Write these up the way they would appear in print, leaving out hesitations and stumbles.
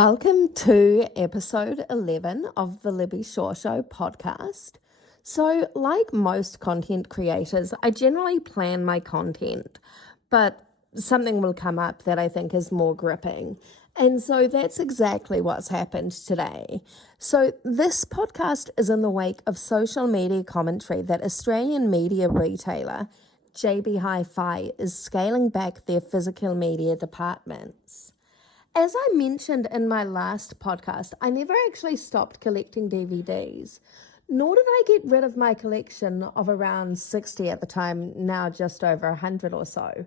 Welcome to episode 11 of the Libby Show podcast. So, like most content creators, I generally plan my content, but something will come up that I think is more gripping. And so that's exactly what's happened today. So this podcast is in the wake of social media commentary that Australian media retailer JB Hi-Fi is scaling back their physical media departments. As I mentioned in my last podcast, I never actually stopped collecting DVDs, nor did I get rid of my collection of around 60 at the time, now just over 100 or so.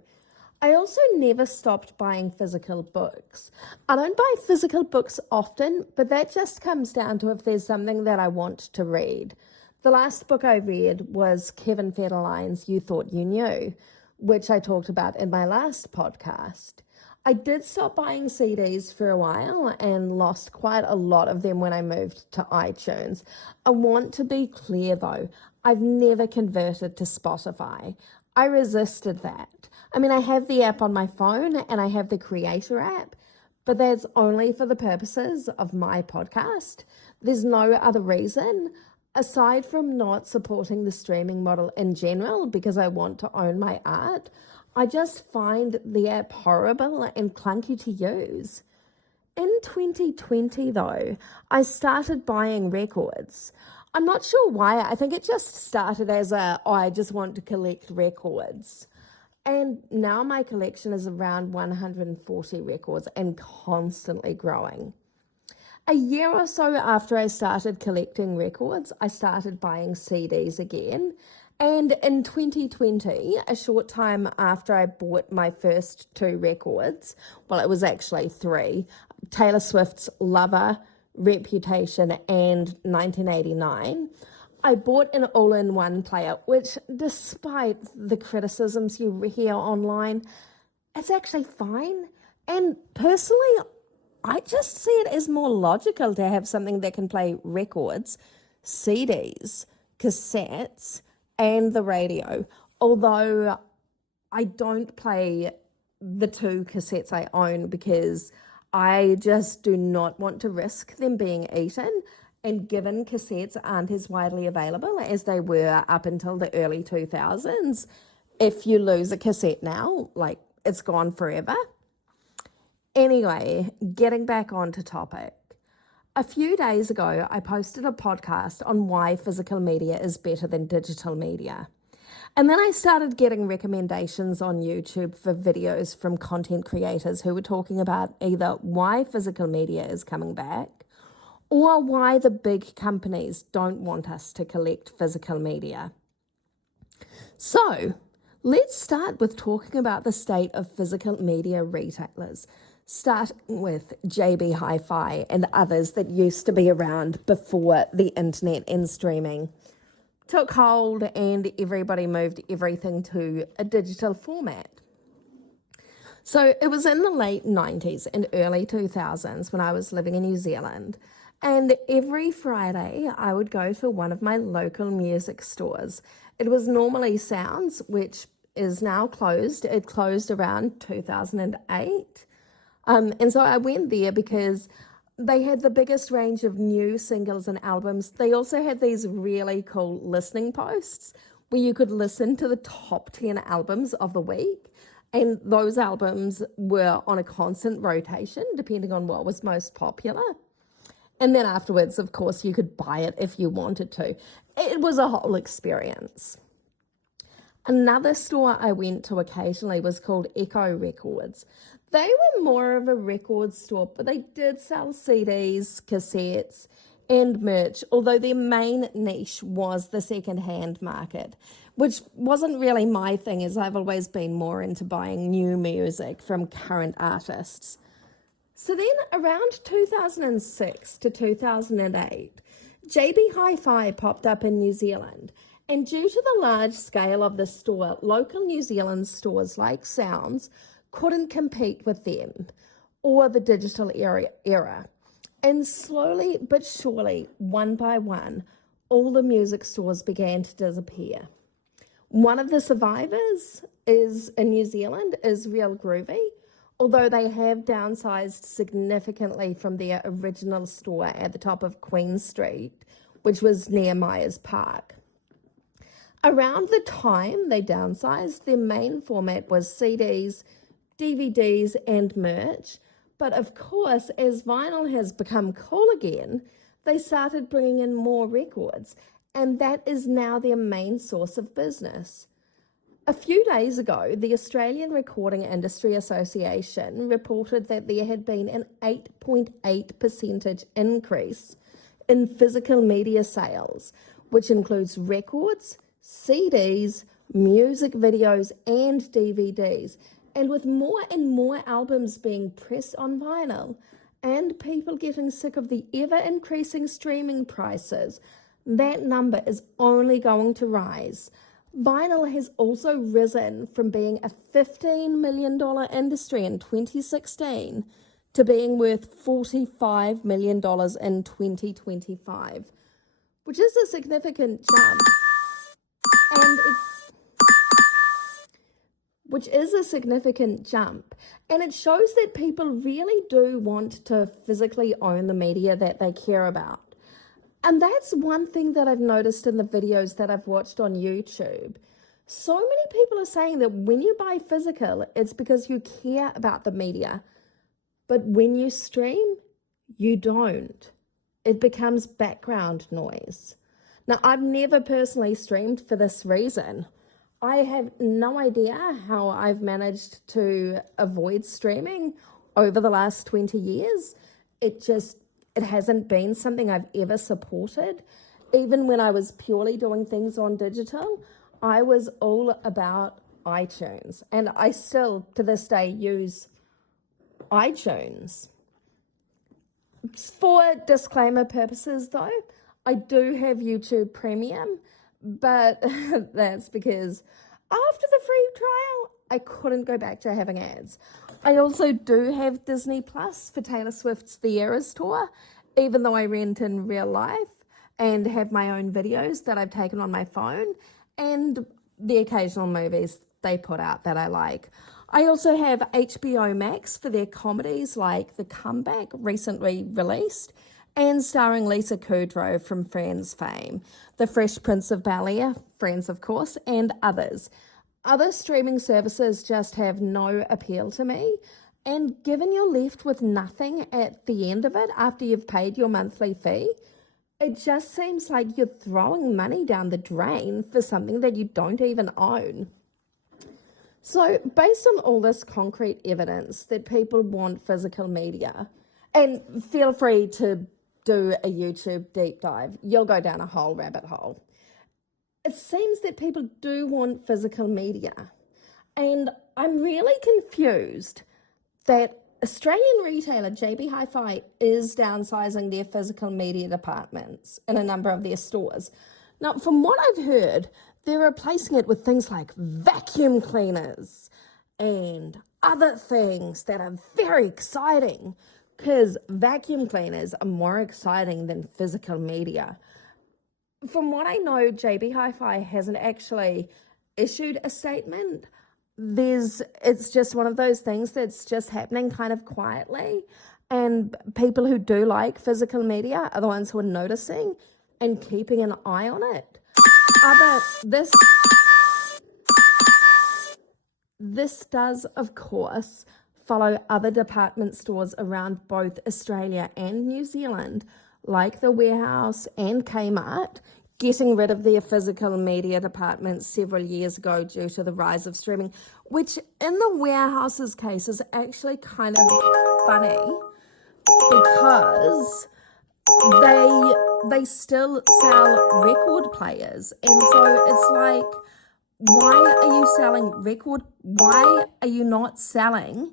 I also never stopped buying physical books. I don't buy physical books often, but that just comes down to if there's something that I want to read. The last book I read was Kevin Federline's You Thought You Knew, which I talked about in my last podcast. I did stop buying CDs for a while and lost quite a lot of them when I moved to iTunes. I want to be clear though, I've never converted to Spotify. I resisted that. I mean, I have the app on my phone and I have the Creator app, but that's only for the purposes of my podcast. There's no other reason, aside from not supporting the streaming model in general because I want to own my art. I just find the app horrible and clunky to use. In 2020, though, I started buying records. I'm not sure why. I think it just started as I just want to collect records. And now my collection is around 140 records and constantly growing. A year or so after I started collecting records, I started buying CDs again. And in 2020, a short time after I bought my first two records, well, it was actually three, Taylor Swift's Lover, Reputation, and 1989, I bought an all-in-one player, which despite the criticisms you hear online, it's actually fine. And personally, I just see it as more logical to have something that can play records, CDs, cassettes, and the radio, although I don't play the two cassettes I own because I just do not want to risk them being eaten, and given cassettes aren't as widely available as they were up until the early 2000s, if you lose a cassette now, like, it's gone forever. Anyway, getting back onto topic. A few days ago, I posted a podcast on why physical media is better than digital media. And then I started getting recommendations on YouTube for videos from content creators who were talking about either why physical media is coming back or why the big companies don't want us to collect physical media. So, let's start with talking about the state of physical media retailers, starting with JB Hi-Fi and others that used to be around before the internet and streaming took hold and everybody moved everything to a digital format. So it was in the late 90s and early 2000s when I was living in New Zealand, and every Friday I would go to one of my local music stores. It was normally Sounds, which is now closed. It closed around 2008. And so I went there because they had the biggest range of new singles and albums. They also had these really cool listening posts where you could listen to the top 10 albums of the week. And those albums were on a constant rotation depending on what was most popular. And then afterwards, of course, you could buy it if you wanted to. It was a whole experience. Another store I went to occasionally was called Echo Records. They were more of a record store, but they did sell CDs, cassettes, and merch, although their main niche was the second-hand market, which wasn't really my thing, as I've always been more into buying new music from current artists. So then around 2006 to 2008, JB Hi-Fi popped up in New Zealand. And due to the large scale of the store, local New Zealand stores like Sounds couldn't compete with them or the digital era. And slowly but surely, one by one, all the music stores began to disappear. One of the survivors is in New Zealand is Real Groovy, although they have downsized significantly from their original store at the top of Queen Street, which was near Myers Park. Around the time they downsized, their main format was CDs, DVDs, and merch. But of course, as vinyl has become cool again, they started bringing in more records, and that is now their main source of business. A few days ago, the Australian Recording Industry Association reported that there had been an 8.8% increase in physical media sales, which includes records, CDs, music videos, and DVDs. And with more and more albums being pressed on vinyl and people getting sick of the ever-increasing streaming prices, that number is only going to rise. Vinyl has also risen from being a $15 million industry in 2016 to being worth $45 million in 2025, which is a significant jump. And it shows that people really do want to physically own the media that they care about. And that's one thing that I've noticed in the videos that I've watched on YouTube. So many people are saying that when you buy physical, it's because you care about the media. But when you stream, you don't. It becomes background noise. Now, I've never personally streamed for this reason. I have no idea how I've managed to avoid streaming over the last 20 years. It hasn't been something I've ever supported. Even when I was purely doing things on digital, I was all about iTunes. And I still, to this day, use iTunes. For disclaimer purposes, though, I do have YouTube Premium, but that's because after the free trial, I couldn't go back to having ads. I also do have Disney Plus for Taylor Swift's The Eras Tour, even though I rent in real life and have my own videos that I've taken on my phone and the occasional movies they put out that I like. I also have HBO Max for their comedies like The Comeback, recently released, and starring Lisa Kudrow from Friends fame, The Fresh Prince of Bel-Air, Friends of course, and others. Other streaming services just have no appeal to me, and given you're left with nothing at the end of it after you've paid your monthly fee, it just seems like you're throwing money down the drain for something that you don't even own. So based on all this concrete evidence that people want physical media, and feel free to do a YouTube deep dive, you'll go down a whole rabbit hole. It seems that people do want physical media, and I'm really confused that Australian retailer JB Hi-Fi is downsizing their physical media departments in a number of their stores. Now, from what I've heard, they're replacing it with things like vacuum cleaners and other things that are very exciting, because vacuum cleaners are more exciting than physical media. From what I know, JB Hi-Fi hasn't actually issued a statement. It's just one of those things that's just happening kind of quietly. And people who do like physical media are the ones who are noticing and keeping an eye on it. This does, of course, follow other department stores around both Australia and New Zealand, like the Warehouse and Kmart, getting rid of their physical media departments several years ago due to the rise of streaming, which in the Warehouse's case is actually kind of funny because they still sell record players. And so it's like, why are you not selling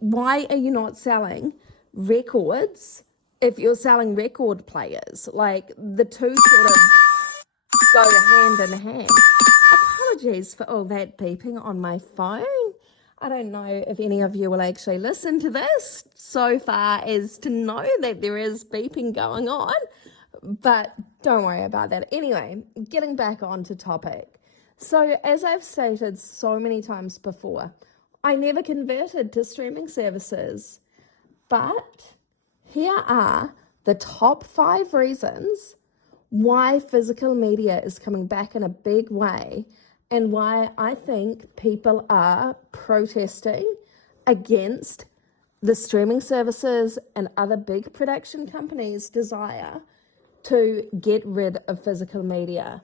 why are you not selling records if you're selling record players? Like, the two sort of go hand in hand. Apologies for all that beeping on my phone. I don't know if any of you will actually listen to this so far as to know that there is beeping going on, but don't worry about that. Anyway, getting back onto topic. So, as I've stated so many times before, I never converted to streaming services. But here are the top 5 reasons why physical media is coming back in a big way and why I think people are protesting against the streaming services and other big production companies' desire to get rid of physical media.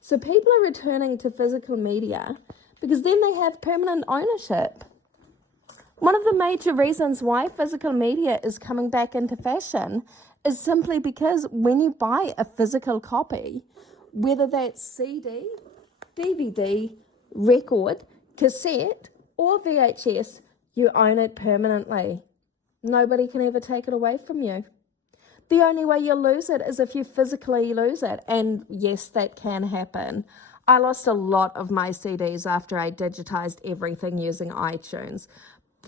So people are returning to physical media because then they have permanent ownership. One of the major reasons why physical media is coming back into fashion is simply because when you buy a physical copy, whether that's CD, DVD, record, cassette, or VHS, you own it permanently. Nobody can ever take it away from you. The only way you'll lose it is if you physically lose it. And yes, that can happen. I lost a lot of my CDs after I digitized everything using iTunes.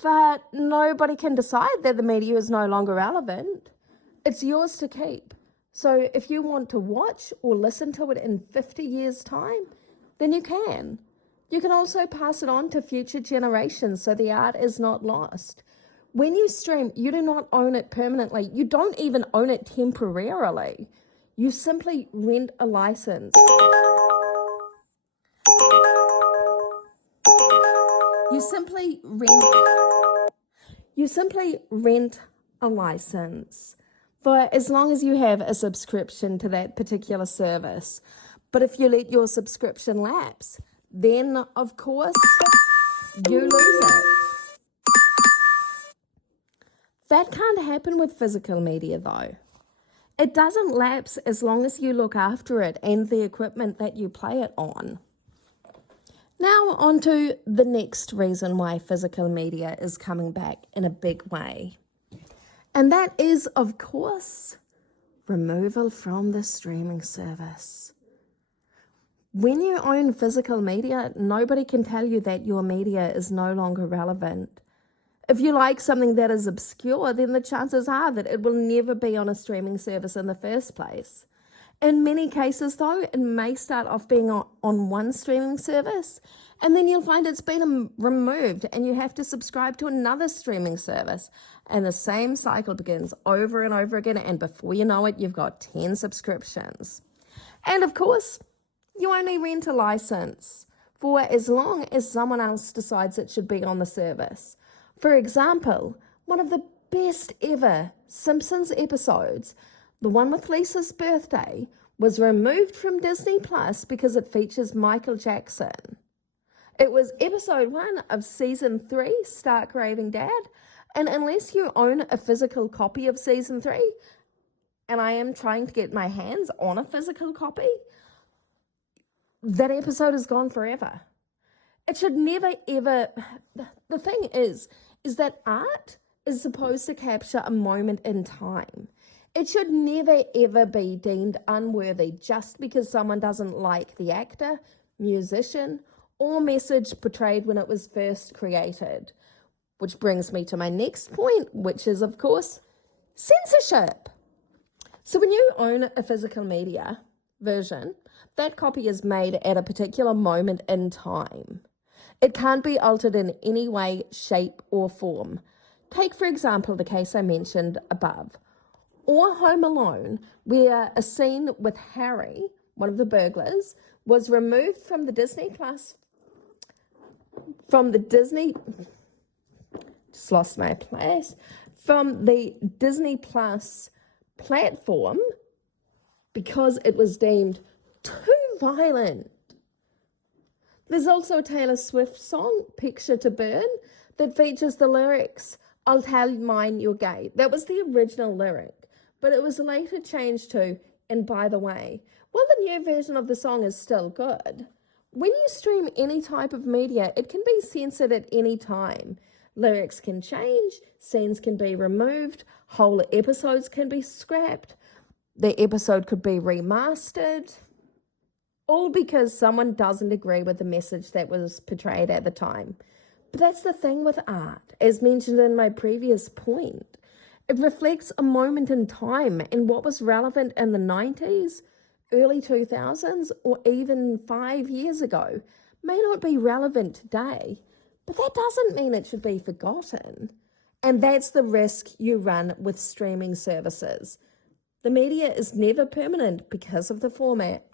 But nobody can decide that the media is no longer relevant. It's yours to keep. So if you want to watch or listen to it in 50 years' time, then you can. You can also pass it on to future generations so the art is not lost. When you stream, you do not own it permanently. You don't even own it temporarily. You simply rent a license. You simply rent a license for as long as you have a subscription to that particular service. But if you let your subscription lapse, then of course you lose it. That can't happen with physical media though. It doesn't lapse as long as you look after it and the equipment that you play it on. Now on to the next reason why physical media is coming back in a big way. And that is, of course, removal from the streaming service. When you own physical media, nobody can tell you that your media is no longer relevant. If you like something that is obscure, then the chances are that it will never be on a streaming service in the first place. In many cases, though, it may start off being on one streaming service, and then you'll find it's been removed and you have to subscribe to another streaming service. And the same cycle begins over and over again, and before you know it, you've got 10 subscriptions. And of course, you only rent a license for as long as someone else decides it should be on the service. For example, one of the best ever Simpsons episodes, the one with Lisa's birthday, was removed from Disney Plus because it features Michael Jackson. It was episode 1 of season 3, Stark Raving Dad, and unless you own a physical copy of season 3, and I am trying to get my hands on a physical copy, that episode is gone forever. It should never ever... The thing is that art is supposed to capture a moment in time. It should never ever be deemed unworthy just because someone doesn't like the actor, musician, or message portrayed when it was first created. Which brings me to my next point, which is, of course, censorship. So when you own a physical media version, that copy is made at a particular moment in time. It can't be altered in any way, shape, or form. Take, for example, the case I mentioned above, or Home Alone, where a scene with Harry, one of the burglars, was removed from the Disney Plus, from the Disney Plus platform because it was deemed too violent. There's also a Taylor Swift song, Picture to Burn, that features the lyrics, "I'll tell mine you're gay." That was the original lyric, but it was later changed to, "And by the way." While the new version of the song is still good, when you stream any type of media, it can be censored at any time. Lyrics can change, scenes can be removed, whole episodes can be scrapped, the episode could be remastered, all because someone doesn't agree with the message that was portrayed at the time. But that's the thing with art, as mentioned in my previous point. It reflects a moment in time, and what was relevant in the 90s early 2000s or even 5 years ago may not be relevant today, but that doesn't mean it should be forgotten. And that's the risk you run with streaming services. The media is never permanent because of the format.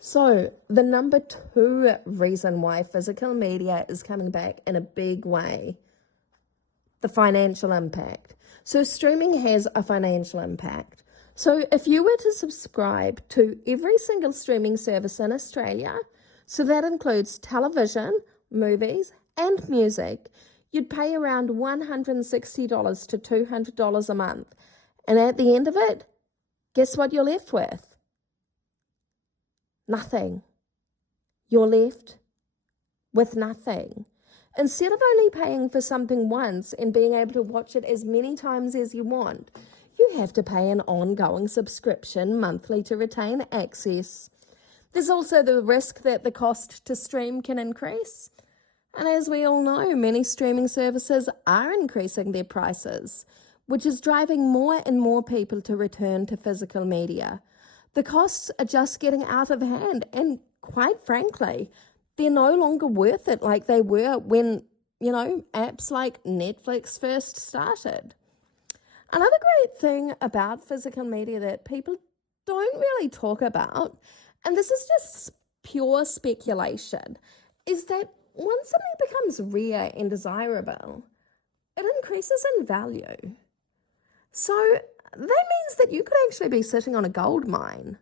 So, the number 2 reason why physical media is coming back in a big way, the financial impact. So, streaming has a financial impact. So, if you were to subscribe to every single streaming service in Australia, so that includes television, movies, and music, you'd pay around $160 to $200 a month. And at the end of it, guess what you're left with? Nothing. You're left with nothing. Instead of only paying for something once and being able to watch it as many times as you want, you have to pay an ongoing subscription monthly to retain access. There's also the risk that the cost to stream can increase. And as we all know, many streaming services are increasing their prices, which is driving more and more people to return to physical media. The costs are just getting out of hand, and quite frankly, they're no longer worth it like they were when, apps like Netflix first started. Another great thing about physical media that people don't really talk about, and this is just pure speculation, is that once something becomes rare and desirable, it increases in value. So that means that you could actually be sitting on a gold mine.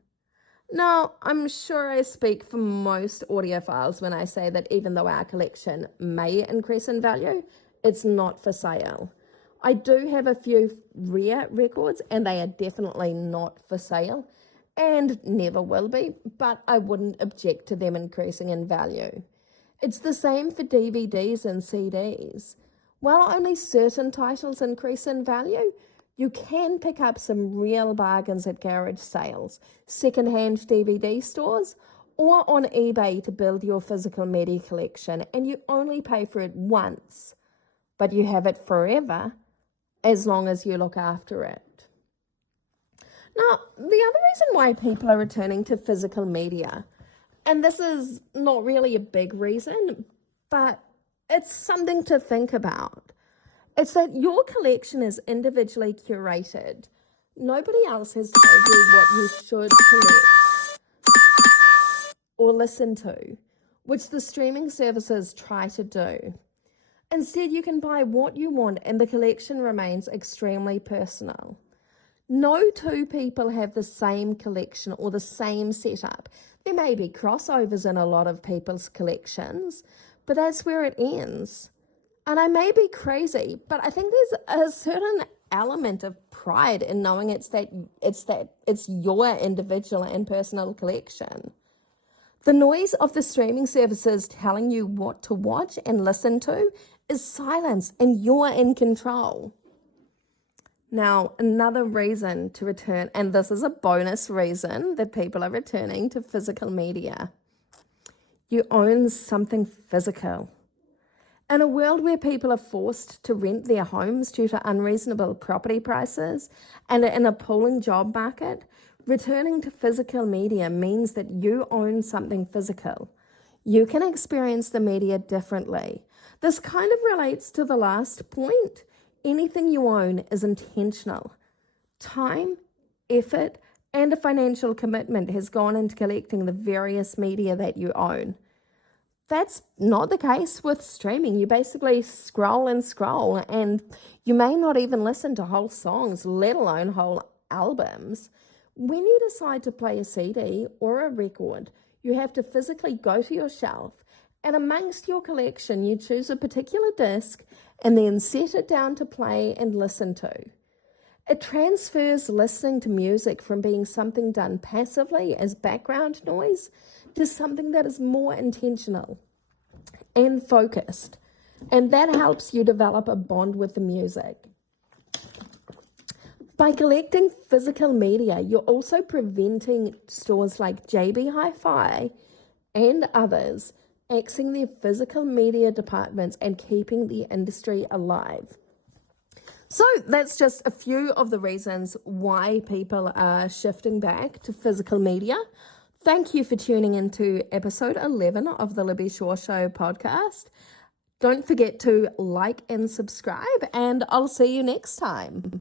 Now, I'm sure I speak for most audiophiles when I say that even though our collection may increase in value, it's not for sale. I do have a few rare records, and they are definitely not for sale and never will be, but I wouldn't object to them increasing in value. It's the same for DVDs and CDs. While only certain titles increase in value, you can pick up some real bargains at garage sales, secondhand DVD stores, or on eBay to build your physical media collection, and you only pay for it once, but you have it forever as long as you look after it. Now, the other reason why people are returning to physical media, and this is not really a big reason, but it's something to think about. It's that your collection is individually curated. Nobody else has told you what you should collect or listen to, which the streaming services try to do. Instead, you can buy what you want and the collection remains extremely personal. No two people have the same collection or the same setup. There may be crossovers in a lot of people's collections, but that's where it ends. And I may be crazy, but I think there's a certain element of pride in knowing it's your individual and personal collection. The noise of the streaming services telling you what to watch and listen to is silence, and you're in control. Now, another reason to return, and this is a bonus reason that people are returning to physical media. You own something physical. In a world where people are forced to rent their homes due to unreasonable property prices and in a pooling job market, returning to physical media means that you own something physical. You can experience the media differently. This kind of relates to the last point. Anything you own is intentional. Time, effort, and a financial commitment has gone into collecting the various media that you own. That's not the case with streaming. You basically scroll and you may not even listen to whole songs, let alone whole albums. When you decide to play a CD or a record, you have to physically go to your shelf, and amongst your collection, you choose a particular disc and then set it down to play and listen to. It transfers listening to music from being something done passively as background noise to something that is more intentional and focused, and that helps you develop a bond with the music. By collecting physical media, you're also preventing stores like JB Hi-Fi and others axing their physical media departments and keeping the industry alive. So that's just a few of the reasons why people are shifting back to physical media. Thank you for tuning into episode 11 of the Libby Shaw Show podcast. Don't forget to like and subscribe, and I'll see you next time.